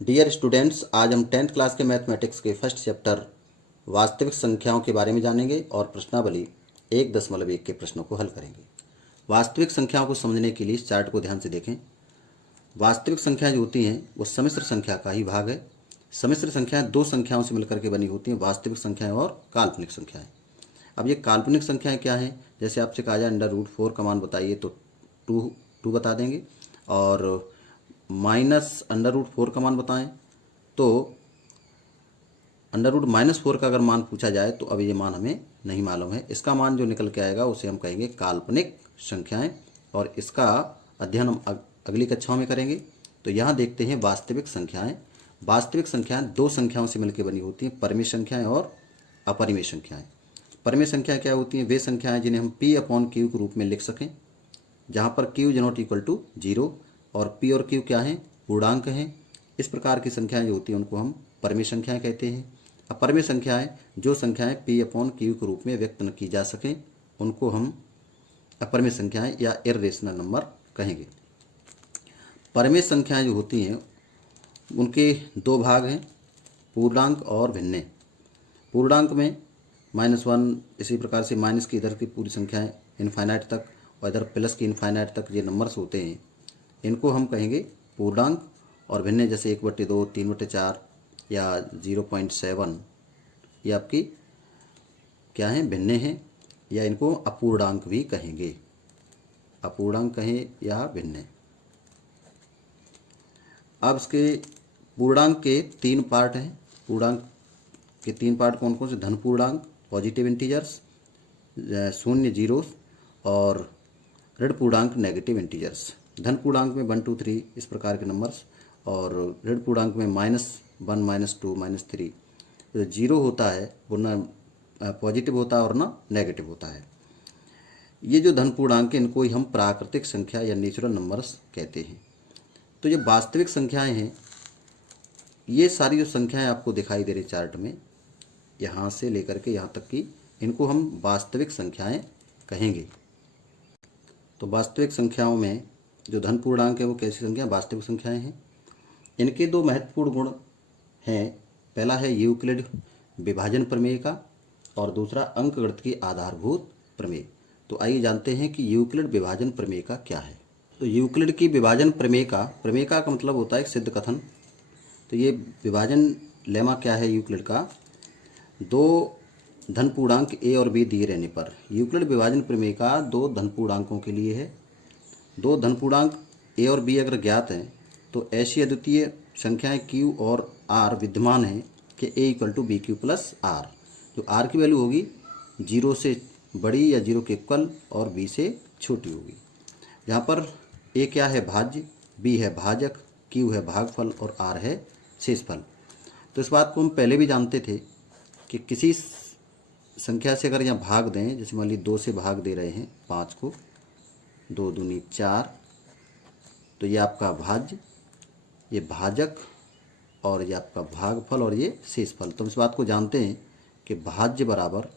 Dear students, आज हम 10th class के मैथमेटिक्स के फर्स्ट चैप्टर वास्तविक संख्याओं के बारे में जानेंगे और प्रश्नावली 1.1 के प्रश्नों को हल करेंगे। वास्तविक संख्याओं को समझने के लिए इस चार्ट को ध्यान से देखें। वास्तविक संख्याएं जो होती हैं वो सम्मिश्र संख्या का ही भाग है। सम्मिश्र संख्याएं दो संख्याओं से मिलकर के बनी होती हैं, वास्तविक संख्याएं और काल्पनिक संख्याएं। अब ये काल्पनिक संख्याएं क्या हैं? जैसे आपसे कहा जाए √4 का मान बताइए तो टू बता देंगे, और -√4 का मान बताएं तो √-4 का अगर मान पूछा जाए तो अब ये मान हमें नहीं मालूम है। इसका मान जो निकल के आएगा उसे हम कहेंगे काल्पनिक संख्याएं, और इसका अध्ययन हम अगली कक्षाओं में करेंगे। तो यहाँ देखते हैं वास्तविक संख्याएं। वास्तविक संख्याएं दो संख्याओं से मिलकर बनी होती हैं, परिमेय संख्याएं और अपरिमेय संख्याएं। परिमेय संख्याएं क्या होती हैं? वे संख्याएं जिन्हें हम P/Q के रूप में लिख सकें, जहाँ पर Q ≠ 0 और P और Q क्या हैं? पूर्णांक हैं। इस प्रकार की संख्याएं जो होती हैं उनको हम परिमेय संख्याएं कहते हैं। अपरिमेय संख्याएं जो संख्याएं P/Q के रूप में व्यक्त न की जा सकें उनको हम अपरिमेय संख्याएं या इर्रेशनल नंबर कहेंगे। परिमेय संख्याएं जो होती हैं उनके दो भाग हैं, पूर्णांक और भिन्ने। पूर्णांक में -1, इसी प्रकार से माइनस की इधर की पूरी संख्याएं इनफाइनाइट तक और इधर प्लस की इनफाइनाइट तक ये नंबर्स होते हैं, इनको हम कहेंगे पूर्णांक। और भिन्ने जैसे 1/2, 3/4 या 0.7 ये आपकी क्या हैं? भिन्ने हैं, या इनको अपूर्णांक भी कहेंगे। अपूर्णांक कहें या भिन्ने। अब इसके पूर्णांक के 3 पार्ट हैं। पूर्णांक के 3 पार्ट कौन कौन से? धन पूर्णांक, पॉजिटिव इंटीजर्स, शून्य जीरोस, और ऋण पूर्णांक, नेगेटिव इंटीजर्स। धन पूर्णांक में 1 2 3 इस प्रकार के नंबर्स, और ऋण पूर्णांक में -1, -2, -3। तो जीरो होता है वो ना पॉजिटिव होता है और ना नेगेटिव होता है। ये जो धन पूर्णांक है इनको ही हम प्राकृतिक संख्या या नेचुरल नंबर्स कहते हैं। तो ये वास्तविक संख्याएं हैं। ये सारी जो संख्याएं आपको दिखाई दे रही चार्ट में, यहाँ से लेकर के यहाँ तक की, इनको हम वास्तविक संख्याएं कहेंगे। तो वास्तविक संख्याओं में जो धन पूर्णांक है वो कैसी संख्या? वास्तविक संख्याएं हैं। इनके दो महत्वपूर्ण गुण हैं। पहला है यूक्लिड विभाजन प्रमेय का, और दूसरा अंकगणित की आधारभूत प्रमेय। तो आइए जानते हैं कि यूक्लिड विभाजन प्रमेय का क्या है। तो यूक्लिड की विभाजन प्रमेय का मतलब होता है सिद्ध कथन। तो ये विभाजन लेमा क्या है यूक्लिड का? दो धन पूर्णांक ए और बी दिए रहने पर, यूक्लिड विभाजन प्रमेय का दो धन पूर्णांकों के लिए है। दो धन पूर्णांक ए और बी अगर ज्ञात हैं तो ऐसी अद्वितीय संख्याएं Q और R विद्यमान हैं कि A = BQ + R। जो R की वैल्यू होगी 0 से बड़ी या 0 के इक्वल और B से छोटी होगी। यहाँ पर A क्या है? भाज्य, B है भाजक, Q है भागफल और R है शेषफल। तो इस बात को हम पहले भी जानते थे कि किसी संख्या से अगर यहाँ भाग दें, जैसे मान ली 2 से भाग दे रहे हैं 5 को, 2 दूनी 4, तो ये आपका भाज्य, ये भाजक, और ये आपका भागफल, और ये शेषफल। तो हम इस बात को जानते हैं कि भाज्य बराबर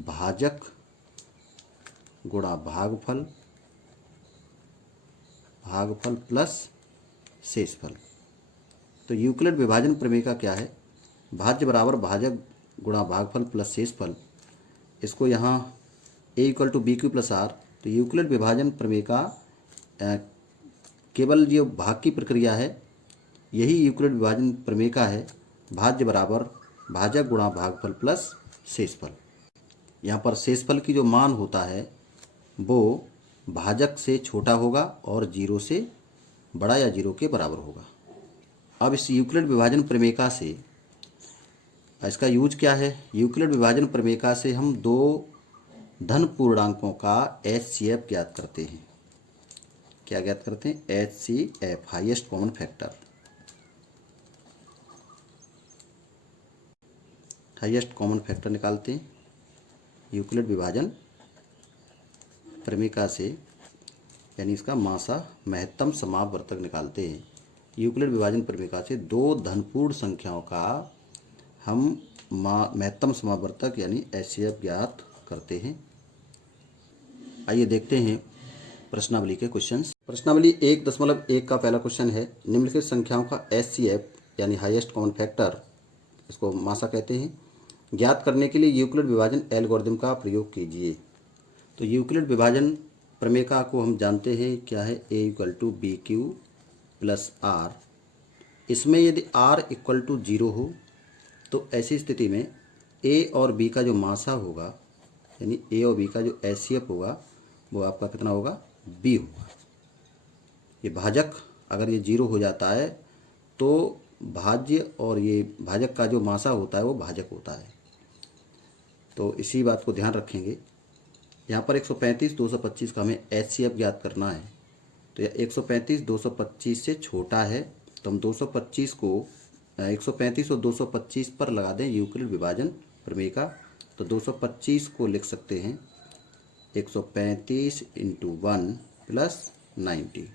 भाजक गुणा भागफल प्लस शेषफल। तो यूक्लिड विभाजन प्रमेय का क्या है? भाज्य बराबर भाजक गुणा भागफल प्लस शेषफल। इसको यहाँ A = BQ + R। तो यूक्लिड विभाजन प्रमेय का केवल जो भाग की प्रक्रिया है यही यूक्लिड विभाजन प्रमेय का है। भाज्य बराबर भाजक गुणा भागफल प्लस शेषफल। यहाँ पर शेषफल की जो मान होता है वो भाजक से छोटा होगा और 0 से बड़ा या 0 के बराबर होगा। अब इस यूक्लिड विभाजन प्रमेय से इसका यूज क्या है? यूक्लिड विभाजन प्रमेय से हम दो धन पूर्णांकों का HCF ज्ञात करते हैं। क्या ज्ञात करते हैं? HCF, highest common factor. Highest common factor निकालते हैं यूक्लिड विभाजन प्रमेय से, यानी इसका मासा महत्तम समावर्तक निकालते हैं। यूक्लिड विभाजन प्रमेय से दो धनपूर्ण संख्याओं का हम महत्तम समावर्तक यानी HCF ज्ञात करते हैं। आइए देखते हैं प्रश्नावली के क्वेश्चंस। प्रश्नावली 1.1 का पहला क्वेश्चन है, निम्नलिखित संख्याओं का HCF यानी हाईएस्ट कॉमन फैक्टर, इसको मासा कहते हैं, ज्ञात करने के लिए यूक्लिड विभाजन एल्गोरिथम का प्रयोग कीजिए। तो यूक्लिड विभाजन प्रमेय का को हम जानते हैं क्या है, A = BQ + R। इसमें यदि R = 0 हो तो ऐसी स्थिति में A और B का जो मासा होगा, यानी A और B का जो HCF होगा वो आपका कितना होगा, B होगा। ये भाजक अगर ये 0 हो जाता है तो भाज्य और ये भाजक का जो मासा होता है वो भाजक होता है। तो इसी बात को ध्यान रखेंगे। यहाँ पर 135 225 का हमें HCF ज्ञात करना है। तो यह 135 225 से छोटा है, तो हम 225 को 135 और 225 पर लगा दें यूक्लिड विभाजन प्रमेय का। तो 225 को लिख सकते हैं 135 × 1 + 90।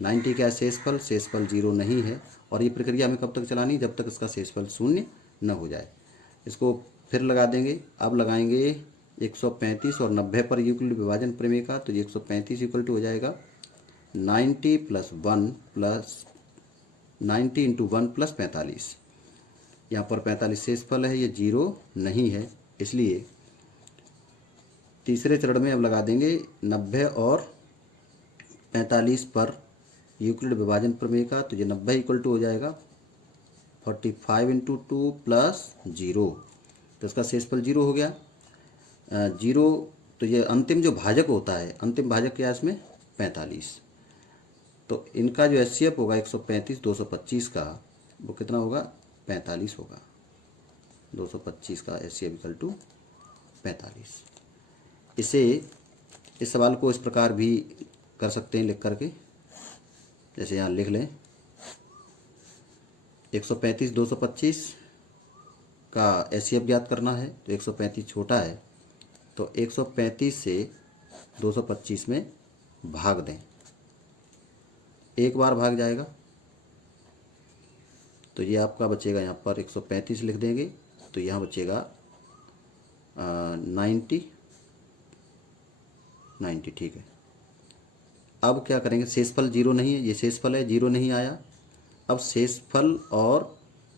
90 का शेषफल 0 नहीं है, और ये प्रक्रिया हमें कब तक चलानी, जब तक इसका शेषफल 0 न हो जाए। इसको फिर लगा देंगे। अब लगाएंगे 135 और 90 पर यूक्लिड विभाजन प्रमेय का। तो ये 135 = हो जाएगा 90 + 1 + 90 × 1 + 45। यहाँ पर 45 शेषफल है, ये 0 नहीं है, इसलिए तीसरे चरण में अब लगा देंगे 90 और 45 पर यूक्लिड विभाजन प्रमेय का। तो ये 90 = हो जाएगा 45 × 2 + 0। तो इसका शेषफल 0 हो गया। 0, तो ये अंतिम जो भाजक होता है, अंतिम भाजक क्या है इसमें, 45। तो इनका जो HCF होगा 135 225 का, वो कितना होगा, 45 होगा। 225 का HCF = 45। इस सवाल को इस प्रकार भी कर सकते हैं लिख करके, जैसे यहाँ लिख लें 135 225 का HCF ज्ञात करना है। तो 135 छोटा है, तो 135 से 225 में भाग दें, एक बार भाग जाएगा। तो ये आपका बचेगा, यहाँ पर 135 लिख देंगे, तो यहाँ बचेगा 90, ठीक है। अब क्या करेंगे, शेषफल 0 नहीं है, ये शेषफल है, 0 नहीं आया। अब शेषफल और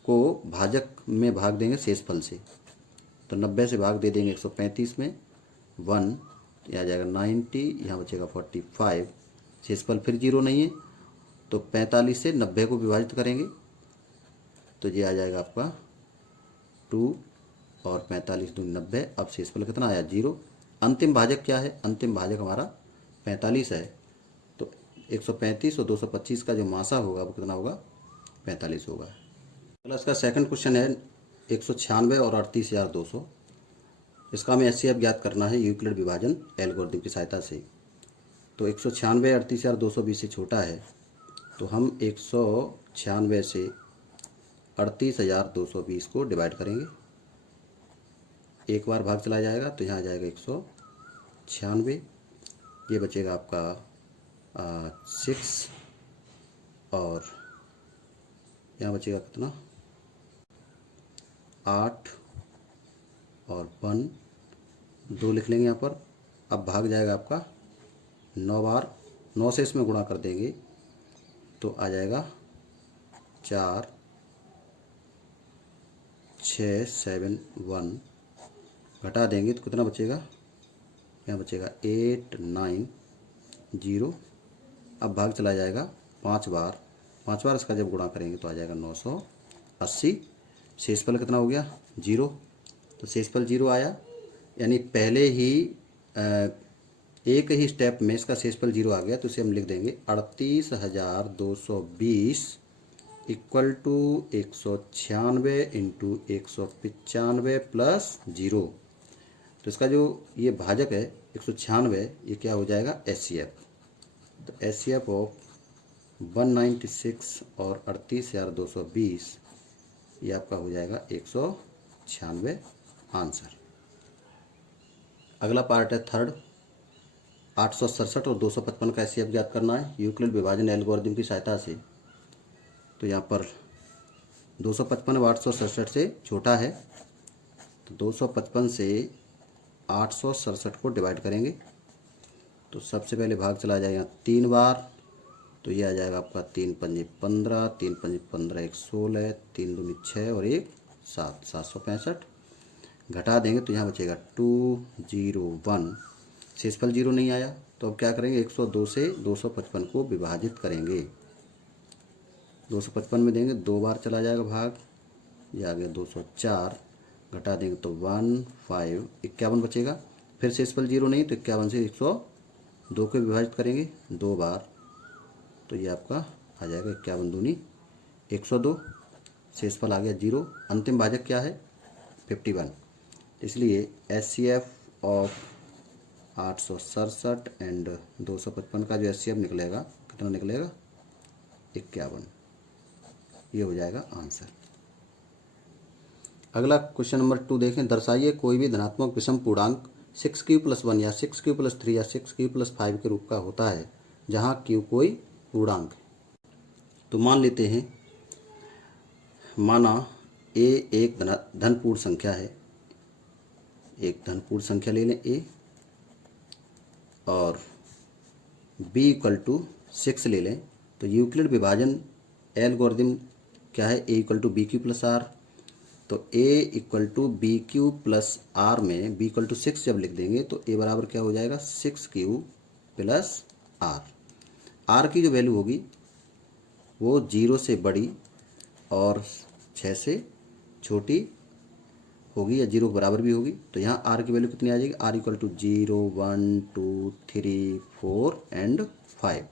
को भाजक में भाग देंगे शेषफल से। तो 90 से भाग दे देंगे 135 में, 1, यह आ जाएगा 90, यहाँ बचेगा 45। शेषफल फिर 0 नहीं है, तो 45 से 90 को विभाजित करेंगे, तो ये आ जाएगा आपका 2 और 45 × 2 = 90। अब शेषफल कितना आया, 0। अंतिम भाजक क्या है, अंतिम भाजक हमारा 45 है। तो 135 और 225 का जो मासा होगा वो कितना होगा, 45 होगा। चलो इसका सेकंड क्वेश्चन है 196 और 38,200। इसका हमें HCF ज्ञात करना है यूक्लिड विभाजन एल्गोरिथम की सहायता से। तो 196 38,220 से छोटा है, तो हम 196 से 38,220 को डिवाइड करेंगे, एक बार भाग चला जाएगा। तो यहाँ आ जाएगा 196, ये बचेगा आपका 6, और यहाँ बचेगा कितना, 8 और 1, 2 लिख लेंगे यहाँ पर। अब भाग जाएगा आपका 9 बार, 9 से इसमें गुणा कर देंगे, तो आ जाएगा 4 6 7 1, घटा देंगे तो कितना बचेगा, यहाँ बचेगा 8 9 0। अब भाग चला जाएगा 5 बार, 5 बार इसका जब गुणा करेंगे तो आ जाएगा 980। शेषफल कितना हो गया, 0। तो शेषफल 0 आया, यानी पहले ही एक ही स्टेप में इसका शेषफल 0 आ गया। तो इसे हम लिख देंगे 38,220 = 196 × 195 + 0। तो इसका जो ये भाजक है 196, ये क्या हो जाएगा, HCF। तो HCF ऑफ 196 और 38,220, ये आपका हो जाएगा 196 आंसर। अगला पार्ट है थर्ड, 867 और 255 का HCF ज्ञात करना है यूक्लिड विभाजन एल्गोरिथम की सहायता से। तो यहाँ पर 255 867 से छोटा है, तो 255 से 867 को डिवाइड करेंगे, तो सबसे पहले भाग चला जाएगा 3 बार, तो ये आ जाएगा आपका 3 पंजे 15, 3 पंजे 15, 1 16, 3 दूनी 6 और 1 7, 765। घटा देंगे तो यहाँ बचेगा 201। शेषफल 0 नहीं आया, तो अब क्या करेंगे, 102 से 255 को विभाजित करेंगे। 255 में देंगे 2 बार चला जाएगा भाग, ये आ गया 204। घटा देंगे तो 15, 51 बचेगा। फिर शेषफल 0 नहीं, तो 51 से 102 को विभाजित करेंगे 2 बार, तो ये आपका आ जाएगा 51 दूनी 102। शेषफल आ गया 0। अंतिम भाजक क्या है, 51। इसलिए HCF ऑफ 867 एंड 255 का जो HCF निकलेगा, कितना निकलेगा, 51। ये हो जाएगा आंसर। अगला क्वेश्चन नंबर 2 देखें। दर्शाइए कोई भी धनात्मक विषम पूर्णांक 6q+1 या 6q+3 या 6q+5 के रूप का होता है जहाँ q कोई पूर्णांक है। तो मान लेते हैं, माना a एक धनपूर्ण संख्या है, एक धनपूर्ण संख्या ले लें a, और b = 6 ले लें। तो यूक्लिड विभाजन एल्गोरिथम क्या है, a = bq+r। तो a = bq+r में b = 6 जब लिख देंगे तो a बराबर क्या हो जाएगा, 6q + r। r की जो वैल्यू होगी वो 0 से बड़ी और 6 से छोटी होगी या 0 के बराबर भी होगी। तो यहाँ r की वैल्यू कितनी आ जाएगी, r = 0, 1, 2, 3, 4 एंड 5।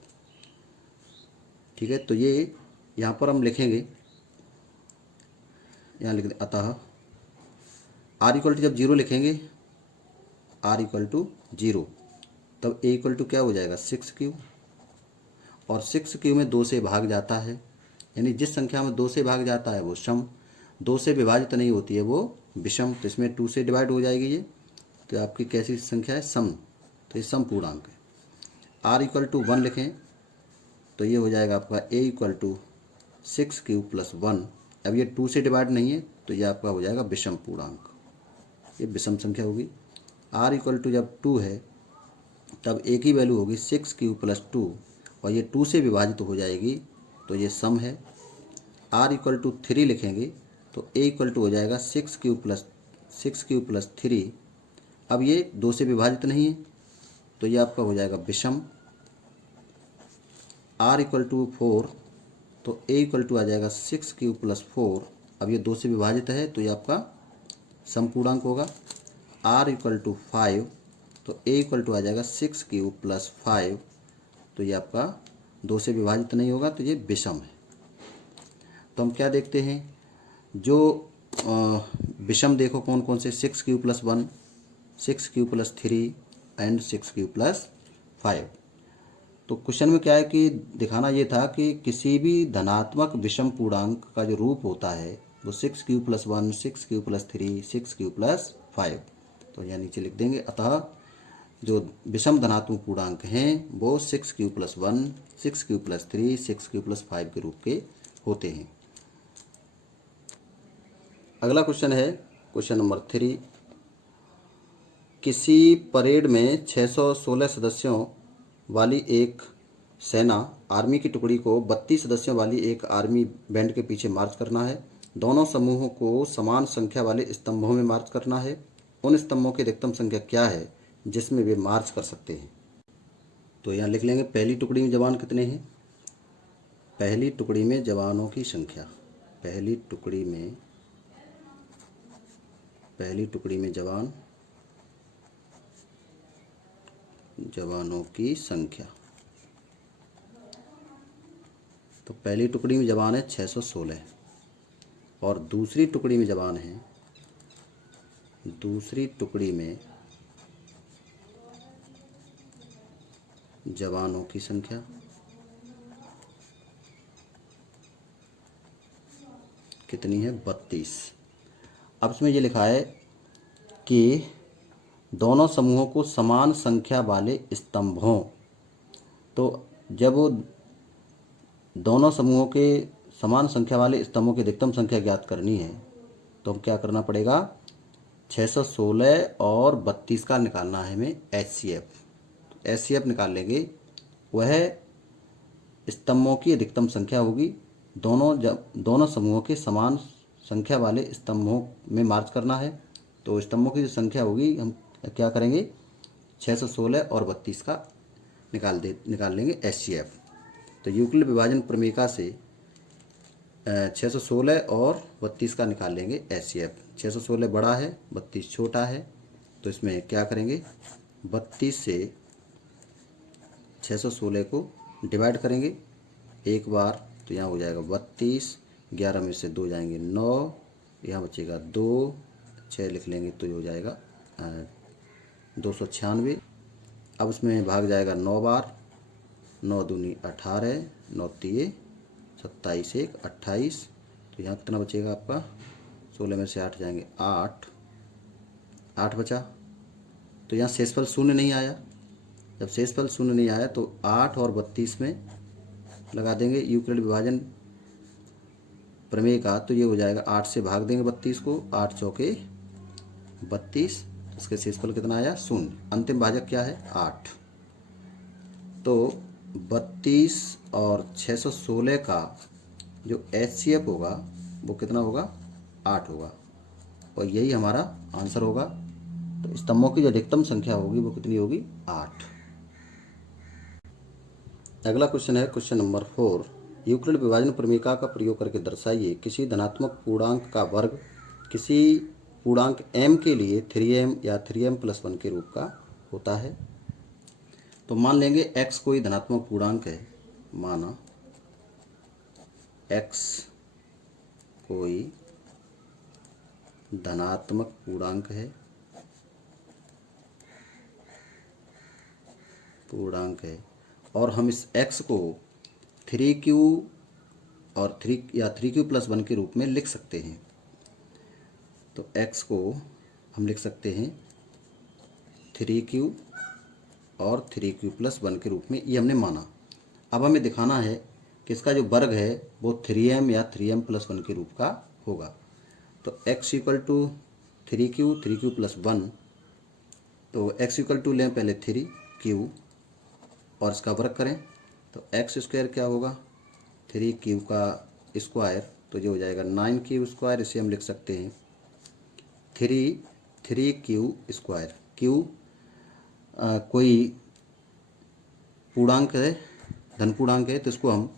ठीक है, तो ये यहाँ पर हम लिखेंगे, यहाँ लिख दें, अतः r = जब 0 लिखेंगे, r = 0, तब a = क्या हो जाएगा, 6q, और 6q में 2 से भाग जाता है, यानी जिस संख्या में 2 से भाग जाता है वो सम, 2 से विभाजित नहीं होती है वो विषम। तो इसमें 2 से डिवाइड हो जाएगी ये, तो आपकी कैसी संख्या है, सम, तो ये सम पूर्णांक है। r = 1 लिखें तो ये हो जाएगा आपका a = 6q+1। अब ये 2 से डिवाइड नहीं है तो ये आपका हो जाएगा विषम पूर्णांक, ये विषम संख्या होगी। r = जब 2 है तब एक ही वैल्यू होगी 6q+2, और ये 2 से विभाजित हो जाएगी तो ये सम है। r = 3 लिखेंगे तो a = हो जाएगा 6q+3। अब ये 2 से विभाजित नहीं है तो ये आपका हो जाएगा विषम। r = 4, तो a = आ जाएगा 6q+4। अब ये 2 से विभाजित है तो ये आपका सम पूर्णांक होगा। r = 5, तो a = आ जाएगा 6q+5, तो ये आपका 2 से विभाजित नहीं होगा, तो ये विषम है। तो हम क्या देखते हैं, जो विषम देखो कौन कौन से, 6q+1, 6q+3 एंड 6q+5। तो क्वेश्चन में क्या है कि दिखाना ये था कि किसी भी धनात्मक विषम पूर्णांक का जो रूप होता है वो 6q+1, 6q+3, 6q+5। तो यहाँ नीचे लिख देंगे, अतः जो विषम धनात्मक पूर्णांक हैं वो 6q+1, 6q+3, 6q+5 के रूप के होते हैं। अगला क्वेश्चन है क्वेश्चन नंबर 3। किसी परेड में 616 सदस्यों वाली एक सेना आर्मी की टुकड़ी को 32 सदस्यों वाली एक आर्मी बैंड के पीछे मार्च करना है। दोनों समूहों को समान संख्या वाले स्तंभों में मार्च करना है। उन स्तंभों की अधिकतम संख्या क्या है जिसमें वे मार्च कर सकते हैं। तो यहाँ लिख लेंगे, पहली टुकड़ी में जवान कितने हैं, पहली टुकड़ी में जवानों की संख्या, पहली टुकड़ी में जवानों की संख्या। तो पहली टुकड़ी में जवान है 616, और दूसरी टुकड़ी में जवान है, दूसरी टुकड़ी में जवानों की संख्या कितनी है, 32। अब इसमें ये लिखा है कि दोनों समूहों को समान संख्या वाले स्तंभों, तो जब वो दोनों समूहों के समान संख्या वाले स्तंभों की अधिकतम संख्या ज्ञात करनी है तो हम क्या करना पड़ेगा, 616 और 32 का निकालना है हमें HCF। तो एचसीएफ निकाल लेंगे वह स्तंभों की अधिकतम संख्या होगी। दोनों समूहों के समान संख्या वाले स्तंभों में मार्च करना है। तो स्तंभों की जो संख्या होगी हम क्या करेंगे 616 और 32 का निकाल लेंगे एचसीएफ। तो यूक्लिड विभाजन प्रमेयिका से 616 और 32 का निकाल लेंगे एचसीएफ। 616 बड़ा है, 32 छोटा है, तो इसमें क्या करेंगे 32 से 616 को डिवाइड करेंगे एक बार, तो यहाँ हो जाएगा 32, 11 में से 2 जाएंगे 9, यहाँ बचेगा 2, 6 लिख लेंगे तो ये हो जाएगा 296। अब उसमें भाग जाएगा 9 बार, 9 दूनी 18, 9 तिये 27, 1 28, तो यहाँ कितना बचेगा आपका 16 में से 8 जाएंगे 8, 8 बचा। तो यहाँ शेषफल शून्य नहीं आया। जब शेषफल शून्य नहीं आया तो 8 और 32 में लगा देंगे यूक्लिड विभाजन प्रमेय का, तो ये हो जाएगा 8 से भाग देंगे 32 को, 8 चौके 32, इसके शेषफल कितना आया 0। अंतिम भाजक क्या है 8। तो 32 और 616 का जो एचसीएफ होगा वो कितना होगा 8 होगा, और यही हमारा आंसर होगा। तो स्तंभों की जो अधिकतम संख्या होगी वो कितनी होगी 8। अगला क्वेश्चन है क्वेश्चन नंबर 4। यूक्लिड विभाजन प्रमेयिका का प्रयोग करके दर्शाइए किसी धनात्मक पूर्णांक का वर्ग किसी पूर्णांक m के लिए 3m या 3m+1 के रूप का होता है। तो मान लेंगे x कोई धनात्मक पूर्णांक है, माना x कोई धनात्मक पूर्णांक है और हम इस x को 3q और 3q+1 के रूप में लिख सकते हैं। तो x को हम लिख सकते हैं 3q और 3q+1 के रूप में, ये हमने माना। अब हमें दिखाना है कि इसका जो वर्ग है वो 3m या 3m+1 के रूप का होगा। तो x = 3q, 3q+1, तो x लें पहले 3q और इसका वर्ग करें तो x² क्या होगा 3q का स्क्वायर, तो जो हो जाएगा 9q²। इसे हम लिख सकते हैं 3q²। q कोई पूर्णांक है, धन पूर्णांक है, तो इसको हम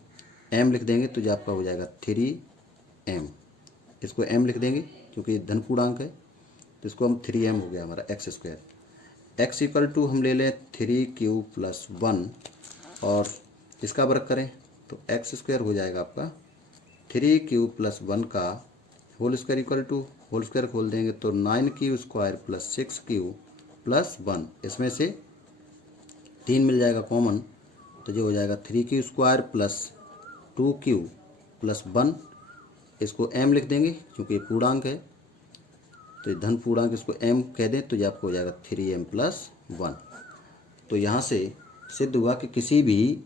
m लिख देंगे, तो जो आपका हो जाएगा 3m। इसको m लिख देंगे क्योंकि धन पूर्णांक है, तो इसको हम 3m हो गया हमारा x²। x = हम ले लें 3q+1 और इसका वर्ग करें तो x² हो जाएगा आपका 3q+1 का होल स्क्वायर खोल देंगे तो 9q² + 6q+1, इसमें से 3 मिल जाएगा कॉमन, तो जो हो जाएगा 3q² + 2q+1। इसको m लिख देंगे क्योंकि पूर्णांक है, तो ये धन पूर्णांक इसको m कह दें, तो ये आपको हो जाएगा 3m+1। तो यहाँ से सिद्ध हुआ कि किसी भी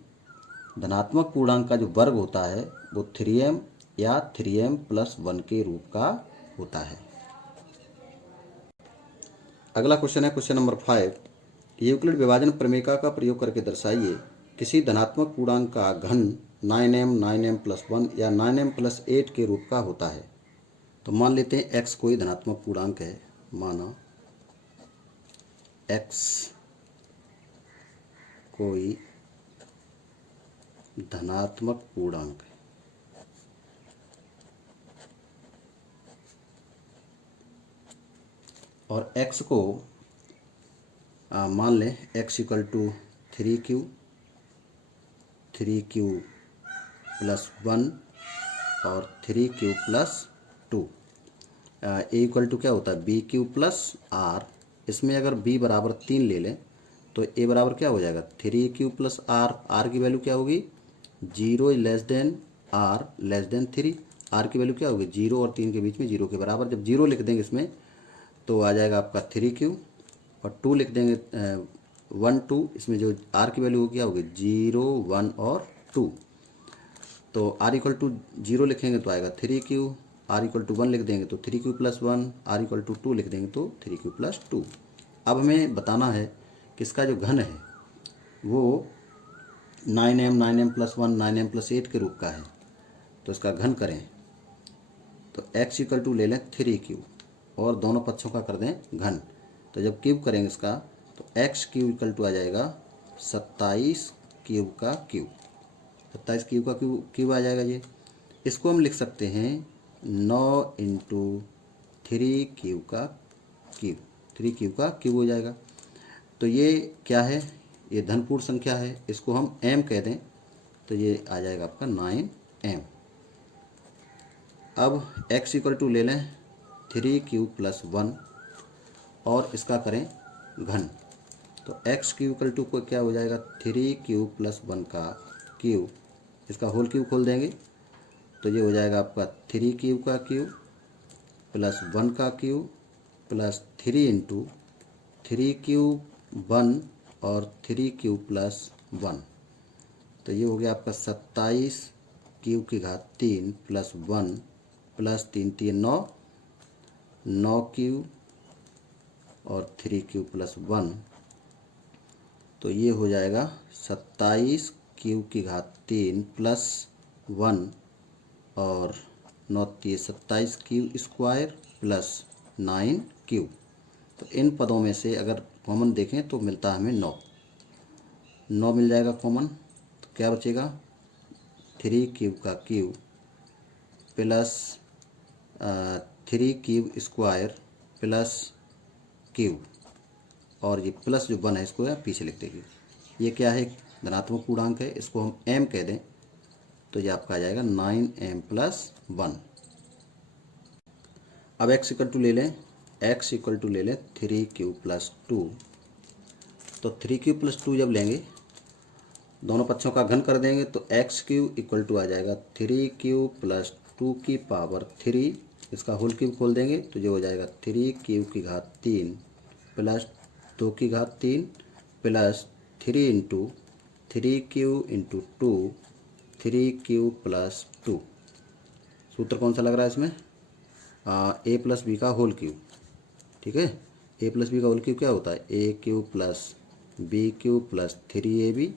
धनात्मक पूर्णांक का जो वर्ग होता है वो 3m या 3m+1 के रूप का होता है। अगला क्वेश्चन है क्वेश्चन नंबर 5। यूक्लिड विभाजन प्रमेयिका का प्रयोग करके दर्शाइए किसी धनात्मक पूर्णांक का घन 9m, 9m+1 या 9m+8 के रूप का होता है। तो मान लेते हैं x कोई धनात्मक पूर्णांक है, माना x कोई धनात्मक पूर्णांक है और x को मान लें x = 3q, 3q+1 और 3q+2। a = क्या होता है bq+r। इसमें अगर b बराबर 3 ले लें तो a बराबर क्या हो जाएगा 3q+r। r की वैल्यू क्या होगी 0 r < 3। r की वैल्यू क्या होगी 0 और 3 के बीच में 0 के बराबर। जब 0 लिख देंगे इसमें तो आ जाएगा आपका 3q और 2 लिख देंगे 1 2, इसमें जो r की वैल्यू क्या होगी 0 1 और 2। तो r = 0 लिखेंगे तो आएगा 3q, r = 1 लिख देंगे तो 3q+1, r = 2 लिख देंगे तो 3q+2। अब हमें बताना है कि इसका जो घन है वो 9m प्लस 1 9m प्लस 8 के रूप का है, तो इसका घन करें तो x इक्वल टू ले लें 3 क्यूब और दोनों पक्षों का कर दें घन। तो जब क्यूब करेंगे इसका तो x क्यूब इक्वल टू आ जाएगा 27 क्यूब का क्यूब, 27 क्यूब का क्यूब आ जाएगा ये। इसको हम लिख सकते हैं 9 इंटू 3 क्यूब का क्यूब, 3 क्यूब का क्यूब हो जाएगा। तो ये क्या है, ये धनपूर्ण संख्या है, इसको हम m कह दें तो ये आ जाएगा आपका 9m। अब x इक्वल टू ले लें 3 क्यूब प्लस 1 और इसका करें घन। तो x क्यूब इक्वल टू को क्या हो जाएगा 3 क्यूब प्लस 1 का क्यूब, इसका होल क्यूब खोल देंगे तो ये हो जाएगा आपका 3 क्यूब का क्यूब प्लस 1 का क्यूब प्लस 3 इंटू 3 क्यूब 1 और 3 क्यूब प्लस 1। तो ये हो गया आपका 27 क्यूब की घात 3 प्लस 1 प्लस 3 3 9, 9 क्यूब और 3 क्यूब प्लस 1। तो ये हो जाएगा 27 क्यूब की घात 3 प्लस 1 और 9 3 27 क्यूब स्क्वायर प्लस 9 क्यूब। तो इन पदों में से अगर कॉमन देखें तो मिलता है हमें 9 मिल जाएगा कॉमन। तो क्या बचेगा 3 क्यूब का cube plus 3 cube square plus cube और ये प्लस जो 1 है इसको पीछे लिख देंगे। ये क्या है, धनात्मक पूर्णांक है, इसको हम m कह दें तो ये आपका आ जाएगा 9m प्लस 1। अब x इक्वल टू ले लें, x इक्वल टू ले लें 3 क्यूब प्लस 2। तो 3 क्यूब प्लस 2 जब लेंगे दोनों पक्षों का घन कर देंगे तो x क्यूब इक्वल टू आ जाएगा 3 क्यूब प्लस 2 की पावर 3, इसका होल क्यूब खोल देंगे तो ये हो जाएगा 3 क्यूब की घात 3 प्लस 2 की घात 3 plus 3 into 3 cube into 2 3 cube plus 2। सूत्र कौन सा लग रहा है इसमें, a प्लस बी का होल क्यूब। ठीक है, a प्लस बी का होल क्यूब क्या होता है, a cube plus B cube plus 3ab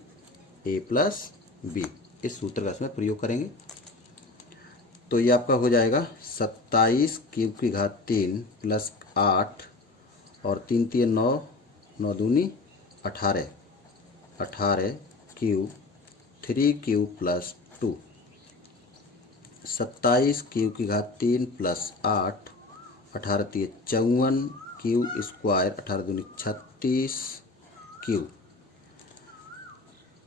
a plus B. इस सूत्र का इसमें प्रयोग करेंगे तो ये आपका हो जाएगा 27 क्यूब की घात 3 प्लस 8 और 3 3 9, 9 दूनी 18, 18 क्यूब 3 क्यूब प्लस 2, 27 क्यूब की घात 3 प्लस 8, 18 3 54 क्यूब स्क्वायर, 18 दूनी 36 क्यूब।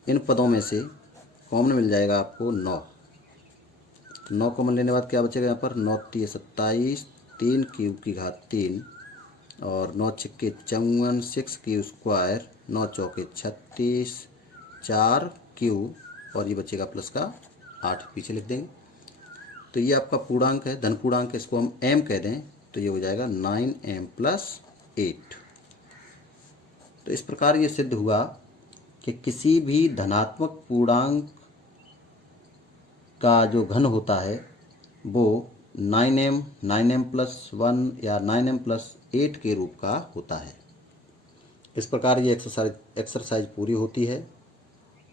इन पदों में से कॉमन मिल जाएगा आपको 9। 9 कॉमन लेने के बाद क्या बचेगा यहाँ पर 9 3 27, 3 क्यूब की घात 3 और 9 छक्के 54 6 क्यूब स्क्वायर, 9 चौके 36 4 क्यूब और ये बचेगा प्लस का 8 पीछे लिख देंगे। तो ये आपका पूर्णांक है, धन पूर्णांक है, इसको हम m कह दें तो ये हो जाएगा 9m प्लस 8। तो इस प्रकार ये सिद्ध हुआ कि किसी भी धनात्मक पूर्णांक का जो घन होता है वो 9m प्लस 1 या 9m प्लस 8 के रूप का होता है। इस प्रकार ये एक्सरसाइज पूरी होती है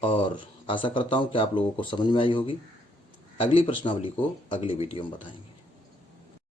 और आशा करता हूँ कि आप लोगों को समझ में आई होगी। अगली प्रश्नावली को अगले वीडियो में बताएंगे।